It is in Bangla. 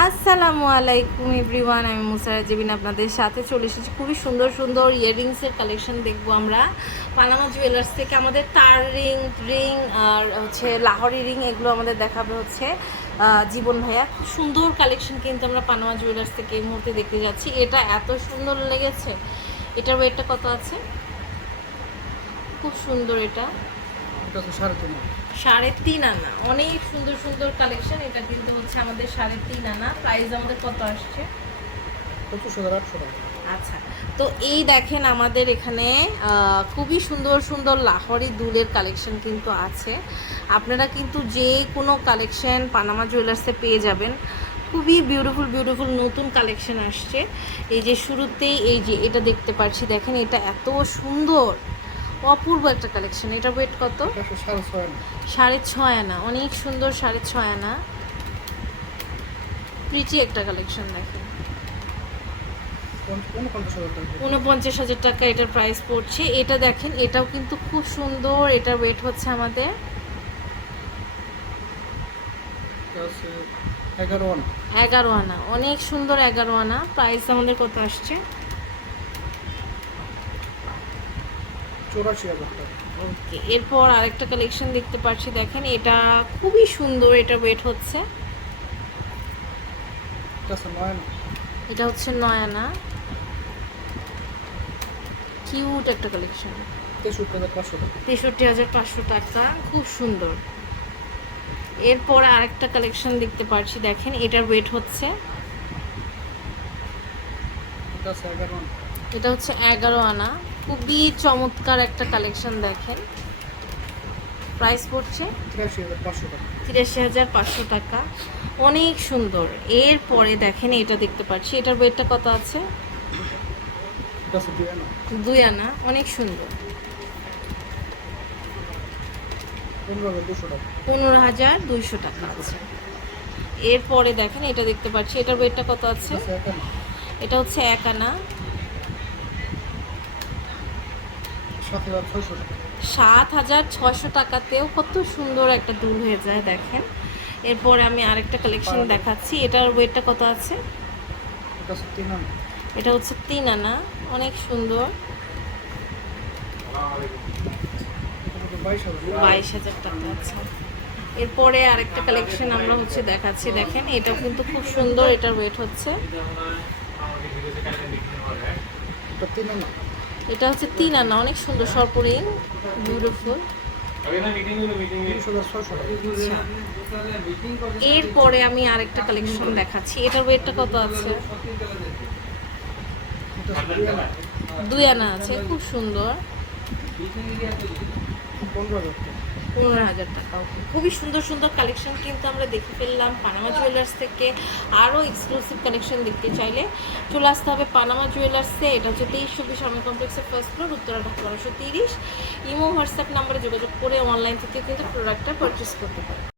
আসসালামু আলাইকুম এভরিওয়ান, আমি মুসারা জেবিন আপনাদের সাথে চলে এসেছি। খুবই সুন্দর সুন্দর ইয়াররিংসের কালেকশন দেখব আমরা। পানামা জুয়েলার্স থেকে আমাদের তার রিং রিং আর হচ্ছে লাহরি রিং, এগুলো আমাদের দেখাবে হচ্ছে জীবন ভাইয়া। খুব সুন্দর কালেকশন কিন্তু আমরা পানামা জুয়েলার্স থেকে এই মুহূর্তে দেখতে যাচ্ছি। এটা এত সুন্দর লেগেছে। এটার ওয়েটটা কত আছে? খুব সুন্দর এটা। সাড়ে তিন সাড়ে তিন আনা। অনেক সুন্দর সুন্দর কালেকশন। এটা কিন্তু হচ্ছে আমাদের সাড়ে তিন আনা। প্রাইস আমাদের কত আসছে? পঁচিশ হাজার আটশো টাকা। আচ্ছা। তো এই দেখেন আমাদের এখানে খুবই সুন্দর সুন্দর লাহোরি দুলের কালেকশন কিন্তু আছে। আপনারা কিন্তু যে কোনো কালেকশন পানামা জুয়েলার্সে পেয়ে যাবেন। খুবই বিউটিফুল বিউটিফুল নতুন কালেকশন আসছে। এই যে শুরুতেই এই যে এটা দেখতে পাচ্ছি দেখেন এটা এত সুন্দর। অপূর্ব একটা কালেকশন এটা ওয়েট কত? সাড়ে ছয় আনা। অনেক সুন্দর সাড়ে ছয় আনা। প্রিটি একটা কালেকশন দেখেন উনপঞ্চাশ হাজার টাকা। এটার প্রাইস পড়ছে। এটা দেখেন এটাও কিন্তু খুব সুন্দর। এটার ওয়েট হচ্ছে আমাদের এগারো আনা। এগারো আনা। অনেক সুন্দর এগারো আনা। প্রাইস আমাদের কত আসছে? চৌরাশি হাজার টাকা। ওকে এরপর আরেকটা কালেকশন দেখতে পাচ্ছি দেখেন এটা খুবই সুন্দর এটার ওয়েট হচ্ছে। এটা এটা হচ্ছে নয় আনা কিউট একটা কালেকশন তেষট্টি হাজার পাঁচশো টাকা। তেষট্টি হাজার পাঁচশো টাকা খুব সুন্দর। এরপর আরেকটা কালেকশন দেখতে পাচ্ছি দেখেন এটার ওয়েট হচ্ছে। এটা হচ্ছে এগারো আনা। খুবই চমৎকার একটা কালেকশন দেখেন। প্রাইস পড়ছে তিরাশি হাজার পাঁচশো টাকা। অনেক সুন্দর। এর পরে দেখেন, এটা দেখতে পাচ্ছি। এটার ওয়েটটা কত আছে? দুই আনা। অনেক সুন্দর। পনেরো হাজার দুইশো টাকা আছে। এরপরে দেখেন, এটা দেখতে পাচ্ছি। এটার ওয়েটটা কত আছে? এটা হচ্ছে এক আনা। সাত হাজার ছয়শো টাকাতেও কত সুন্দর একটা দুল হয়ে যায় দেখেন। এরপরে আমি আরেকটা কালেকশন দেখাচ্ছি। এটার ওয়েটটা কত আছে? এটা হচ্ছে তিন আনা। অনেক সুন্দর। বাইশ হাজার টাকা আছে। এরপরে আরেকটা কালেকশন আমরা হচ্ছে দেখাচ্ছি। দেখেন এটা কিন্তু খুব সুন্দর। এটার ওয়েট হচ্ছে এটা হচ্ছে তিন আনা, অনেক সুন্দর সরপরিং বিউটিফুল এরপরে আমি আরেকটা কালেকশন দেখাচ্ছি। এটার ওয়েটটা কত আছে? দুই আনা আছে, খুব সুন্দর। পনেরো হাজার টাকা ওকে খুবই সুন্দর সুন্দর কালেকশন কিন্তু আমরা দেখে ফেললাম পানামা জুয়েলার্স থেকে। আরও এক্সক্লুসিভ কালেকশন দেখতে চাইলে চলে আসতে হবে পানামা জুয়েলার্সে এটা হচ্ছে তেইশ চব্বিশ আমি কমপ্লেক্সের ফার্স্ট ফ্লোর উত্তরা ঢাকা বারোশো তিরিশ। ইমো হোয়াটসঅ্যাপ নাম্বারে যোগাযোগ করে অনলাইন থেকে কিন্তু প্রোডাক্টটা পারচেস করতে পারে।